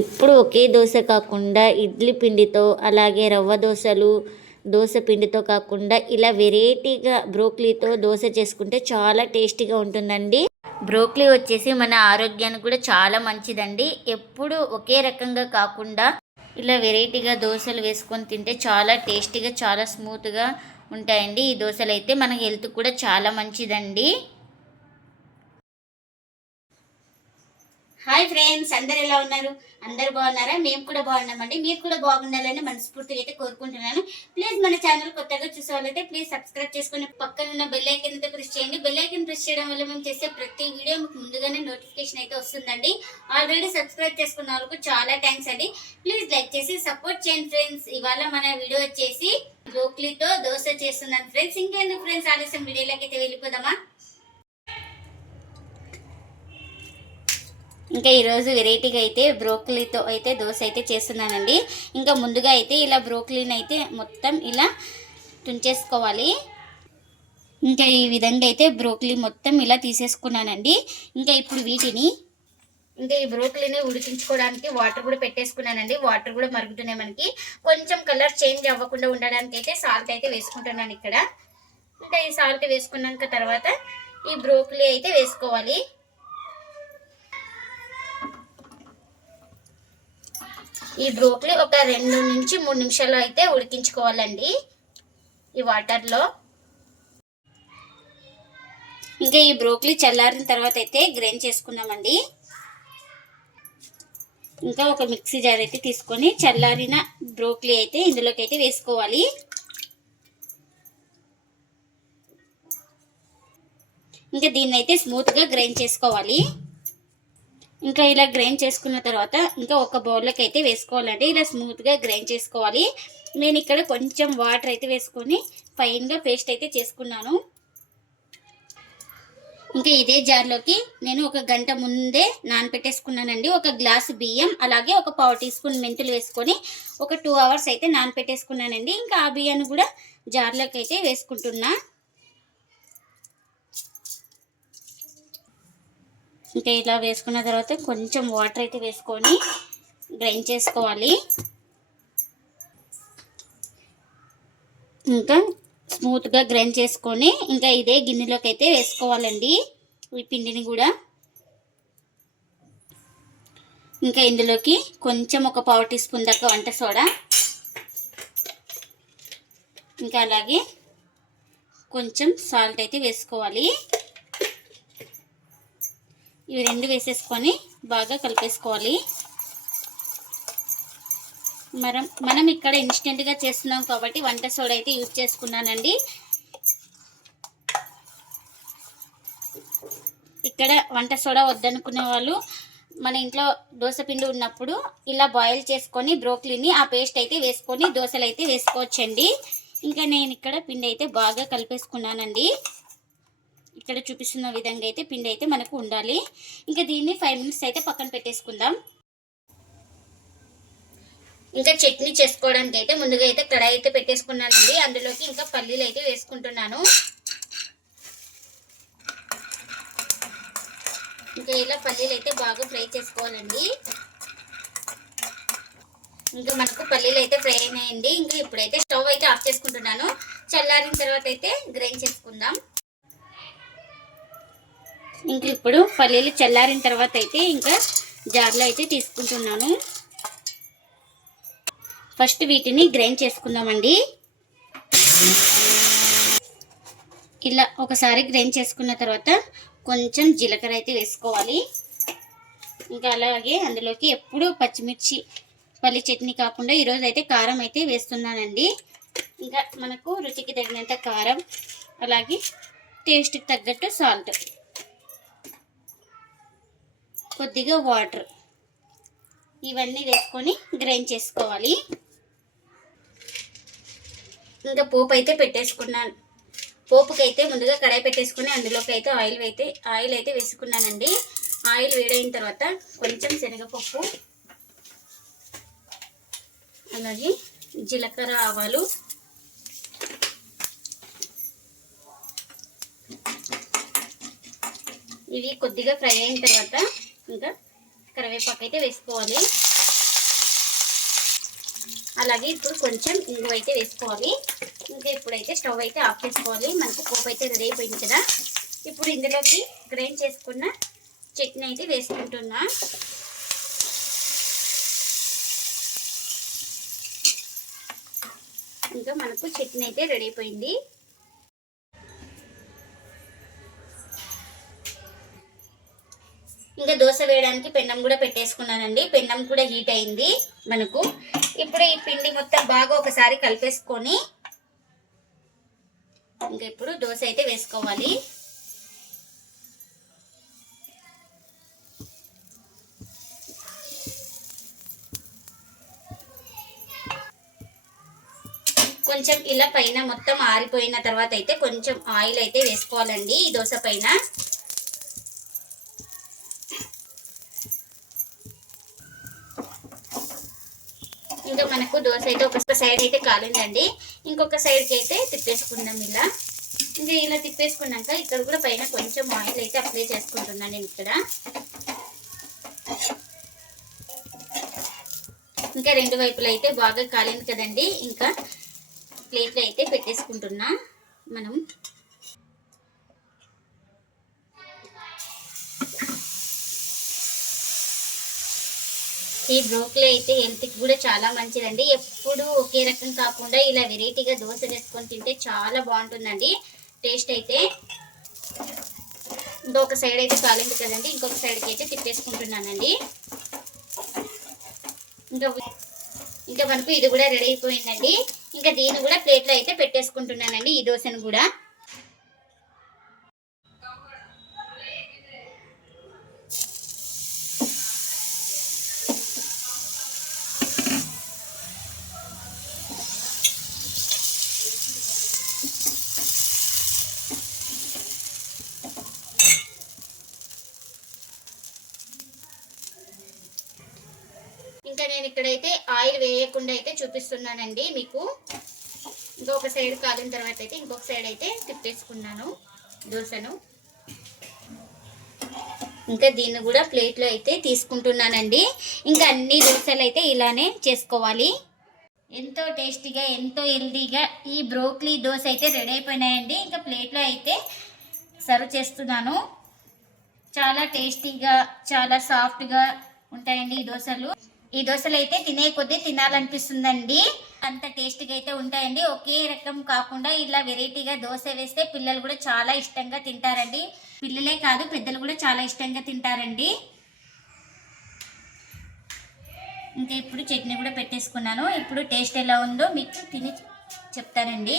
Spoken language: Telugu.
ఎప్పుడు ఒకే దోశ కాకుండా ఇడ్లీ పిండితో అలాగే రవ్వ దోశలు దోశ పిండితో కాకుండా ఇలా వెరైటీగా బ్రోక్లీతో దోశ చేసుకుంటే చాలా టేస్టీగా ఉంటుందండి. బ్రోక్లీ వచ్చేసి మన ఆరోగ్యానికి కూడా చాలా మంచిదండి. ఎప్పుడు ఒకే రకంగా కాకుండా ఇలా వెరైటీగా దోశలు వేసుకొని తింటే చాలా టేస్టీగా చాలా స్మూత్గా ఉంటాయండి ఈ దోశలు అయితే మన హెల్త్ కూడా చాలా మంచిదండి. హాయ్ ఫ్రెండ్స్ అందరు ఎలా ఉన్నారు? అందరు బాగున్నారా? మేము కూడా బాగున్నామండి. మీరు కూడా బాగుండాలని మనస్ఫూర్తిగా అయితే కోరుకుంటున్నాను. ప్లీజ్ మన ఛానల్ కొత్తగా చూసే వాళ్ళైతే ప్లీజ్ సబ్స్క్రైబ్ చేసుకుని పక్కన ఉన్న బెల్ ఐకన్ అయితే ప్రెస్ చేయండి. బెల్ ఐకన్ ప్రెస్ చేయడం వల్ల మేము చేసే ప్రతి వీడియో మీకు ముందుగానే నోటిఫికేషన్ అయితే వస్తుందండి. ఆల్రెడీ సబ్స్క్రైబ్ చేసుకున్న వాళ్ళకు చాలా థ్యాంక్స్ అండి. ప్లీజ్ లైక్ చేసి సపోర్ట్ చేయండి ఫ్రెండ్స్ ఇవాళ మన వీడియో వచ్చేసి బ్రోక్లీతో దోశ చేస్తున్నాను ఫ్రెండ్స్ ఇంకెందుకు ఫ్రెండ్స్ ఆలస్యం వీడియోలోకి అయితే వెళ్ళిపోదామా? ఇంకా ఈరోజు వెరైటీగా అయితే బ్రోకలీతో అయితే దోశ అయితే చేస్తున్నానండి. ఇంకా ముందుగా అయితే ఇలా బ్రోకలీని అయితే మొత్తం ఇలా తుంచేసుకోవాలి. ఇంకా ఈ విధంగా అయితే బ్రోకలీ మొత్తం ఇలా తీసేసుకున్నానండి. ఇంకా ఇప్పుడు వీటిని ఇంకా ఈ బ్రోకలీని ఉడికించుకోవడానికి వాటర్ కూడా పెట్టేసుకున్నానండి. వాటర్ కూడా మరుగుతున్నాయి మనకి. కొంచెం కలర్ చేంజ్ అవ్వకుండా ఉండడానికి అయితే సాల్ట్ అయితే వేసుకుంటున్నాను ఇక్కడ. ఇంకా ఈ సాల్ట్ వేసుకున్నాక తర్వాత ఈ బ్రోకలీ అయితే వేసుకోవాలి. ఈ బ్రోక్లీ ఒక రెండు నుంచి మూడు నిమిషాలు అయితే ఉడికించుకోవాలండి ఈ వాటర్లో. ఇంకా ఈ బ్రోక్లీ చల్లారిన తర్వాత అయితే గ్రైండ్ చేసుకున్నామండి ఇంకా ఒక మిక్సీ జార్ అయితే తీసుకొని చల్లారిన బ్రోక్లీ అయితే ఇందులోకి అయితే వేసుకోవాలి. ఇంకా దీన్ని అయితే స్మూత్గా గ్రైండ్ చేసుకోవాలి. ఇంకా ఇలా గ్రైండ్ చేసుకున్న తర్వాత ఇంకా ఒక బౌల్లోకి అయితే వేసుకోవాలండి. ఇలా స్మూత్గా గ్రైండ్ చేసుకోవాలి. నేను ఇక్కడ కొంచెం వాటర్ అయితే వేసుకొని ఫైన్గా పేస్ట్ అయితే చేసుకున్నాను. ఇంకా ఇదే జార్లోకి నేను ఒక గంట ముందే నానపెట్టేసుకున్నానండి. ఒక గ్లాసు బియ్యం అలాగే ఒక పావు టీ స్పూన్ మెంతులు వేసుకొని ఒక టూ అవర్స్ అయితే నానపెట్టేసుకున్నానండి. ఇంకా ఆ బియ్యాన్ని కూడా జార్లోకి అయితే వేసుకుంటున్నా. ఇంకా ఇలా వేసుకున్న తర్వాత కొంచెం వాటర్ అయితే వేసుకొని గ్రైండ్ చేసుకోవాలి. ఇంకా స్మూత్గా గ్రైండ్ చేసుకొని ఇంకా ఇదే గిన్నెలోకి అయితే వేసుకోవాలండి. ఈ పిండిని కూడా. ఇంకా ఇందులోకి కొంచెం ఒక పావు టీ స్పూన్ దాకా వంట సోడా. ఇంకా అలాగే కొంచెం సాల్ట్ అయితే వేసుకోవాలి. ఇవి రెండు వేసేసుకొని బాగా కలిపేసుకోవాలి. మనం మనం ఇక్కడ ఇన్స్టెంట్గా చేస్తున్నాం కాబట్టి వంట సోడా అయితే యూజ్ చేసుకున్నానండి. ఇక్కడ వంట సోడా వద్దనుకునే వాళ్ళు మన ఇంట్లో దోశ పిండి ఉన్నప్పుడు ఇలా బాయిల్ చేసుకొని బ్రోక్లీని ఆ పేస్ట్ అయితే వేసుకొని దోశలు అయితే వేసుకోవచ్చండి. ఇంకా నేను ఇక్కడ పిండి అయితే బాగా కలిపేసుకున్నానండి. ఇక్కడ చూపిస్తున్న విధంగా అయితే పిండి అయితే మనకు ఉండాలి. ఇంకా దీన్ని ఫైవ్ మినిట్స్ అయితే పక్కన పెట్టేసుకుందాం. ఇంకా చట్నీ చేసుకోవడానికి అయితే ముందుగా అయితే కడాయి అయితే పెట్టేసుకున్నానండి. అందులోకి ఇంకా పల్లీలు అయితే వేసుకుంటున్నాను. ఇంకా ఇలా పల్లీలు అయితే బాగా ఫ్రై చేసుకోవాలండి. ఇంకా మనకు పల్లీలు అయితే ఫ్రై అయినాయండి. ఇంకా ఇప్పుడైతే స్టవ్ అయితే ఆఫ్ చేసుకుంటున్నాను. చల్లారిన తర్వాత అయితే గ్రైండ్ చేసుకుందాం. ఇంక ఇప్పుడు పల్లీలు చల్లారిన తర్వాత అయితే ఇంకా జార్లో అయితే తీసుకుంటున్నాను. ఫస్ట్ వీటిని గ్రైండ్ చేసుకుందామండి. ఇలా ఒకసారి గ్రైండ్ చేసుకున్న తర్వాత కొంచెం జీలకర్ర అయితే వేసుకోవాలి. ఇంకా అలాగే అందులోకి ఎప్పుడు పచ్చిమిర్చి పల్లి చట్నీ కాకుండా ఈరోజు అయితే కారం అయితే వేస్తున్నానండి. ఇంకా మనకు రుచికి తగినంత కారం అలాగే టేస్ట్కి తగ్గట్టు సాల్ట్. కొద్దిగా వాటర్ ఇవన్నీ వేసుకొని గ్రైండ్ చేసుకోవాలి. ఇంకా పోపు అయితే పెట్టేసుకున్నాను. పోపుకి అయితే ముందుగా కడాయి పెట్టేసుకుని అందులోకి అయితే ఆయిల్ అయితే ఆయిల్ అయితే వేసుకున్నానండి. ఆయిల్ వేడైన తర్వాత కొంచెం శనగపప్పు అలాగే జీలకర్ర ఆవాలు ఇవి కొద్దిగా ఫ్రై అయిన తర్వాత ఇంకా కరివేపాకు అయితే వేసుకోవాలి. అలాగే ఇప్పుడు కొంచెం ఇంగు అయితే వేసుకోవాలి. ఇంకా ఇప్పుడైతే స్టవ్ అయితే ఆఫ్ చేసుకోవాలి. మనకు పోపు అయితే రెడీ అయిపోయింది కదా. ఇప్పుడు ఇందులోకి గ్రైండ్ చేసుకున్న చట్నీ అయితే వేసుకుంటున్నా. ఇంకా మనకు చట్నీ అయితే రెడీ అయిపోయింది. ఇంకా దోశ వేయడానికి పెన్నం కూడా పెట్టేసుకున్నానండి. పెన్నం కూడా హీట్ అయింది మనకు. ఇప్పుడు ఈ పిండి మొత్తం బాగా ఒకసారి కలిపేసుకొని ఇంకా ఇప్పుడు దోశ అయితే వేసుకోవాలి. కొంచెం ఇలా పైన మొత్తం ఆరిపోయిన తర్వాత అయితే కొంచెం ఆయిల్ అయితే వేసుకోవాలండి ఈ దోశ పైన. ఇంకా మనకు దోశ అయితే ఒక సైడ్ అయితే కాలిందండి. ఇంకొక సైడ్కి అయితే తిప్పేసుకుందాం ఇలా. ఇంకా ఇలా తిప్పేసుకున్నాక ఇక్కడ కూడా పైన కొంచెం ఆయిల్ అయితే అప్లై చేసుకుంటున్నాను నేను ఇక్కడ. ఇంకా రెండు వైపులు అయితే బాగా కాలింది కదండి. ఇంకా ప్లేట్లు అయితే పెట్టేసుకుంటున్నా మనం. ఈ బ్రోకలీ అయితే హెల్త్కి కూడా చాలా మంచిదండి. ఎప్పుడు ఒకే రకం కాకుండా ఇలా వెరైటీగా దోశ వేసుకొని తింటే చాలా బాగుంటుందండి. టేస్ట్ అయితే. ఇంకొక సైడ్ అయితే కాలింది కదండి ఇంకొక సైడ్కి అయితే తిప్పేసుకుంటున్నానండి. ఇంకా ఇంకా మనకు ఇది కూడా రెడీ అయిపోయిందండి. ఇంకా దీన్ని కూడా ప్లేట్లో అయితే పెట్టేసుకుంటున్నానండి ఈ దోశను కూడా ఇంకా నేను ఇక్కడైతే ఆయిల్ వేయకుండా అయితే చూపిస్తున్నానండి మీకు. ఇంకొక సైడ్ కాగిన తర్వాత అయితే ఇంకొక సైడ్ అయితే తిప్పేసుకున్నాను దోశను. ఇంకా దీన్ని కూడా ప్లేట్లో అయితే తీసుకుంటున్నానండి. ఇంకా అన్ని దోశలు అయితే ఇలానే చేసుకోవాలి. ఎంతో టేస్టీగా ఎంతో హెల్దీగా ఈ బ్రోక్లీ దోశ అయితే రెడీ అయిపోయినాయండి. ఇంకా ప్లేట్లో అయితే సర్వ్ చేస్తున్నాను. చాలా టేస్టీగా చాలా సాఫ్ట్గా ఉంటాయండి ఈ దోశలు. ఈ దోశలు అయితే తినే కొద్దీ తినాలనిపిస్తుందండి. అంత టేస్ట్గా అయితే ఉంటాయండి. ఒకే రకం కాకుండా ఇలా వెరైటీగా దోశ వేస్తే పిల్లలు కూడా చాలా ఇష్టంగా తింటారండి. పిల్లలే కాదు పెద్దలు కూడా చాలా ఇష్టంగా తింటారండి. ఇంకా ఇప్పుడు చట్నీ కూడా పెట్టేసుకున్నాను. ఇప్పుడు టేస్ట్ ఎలా ఉందో మీకు తిని చెప్తానండి.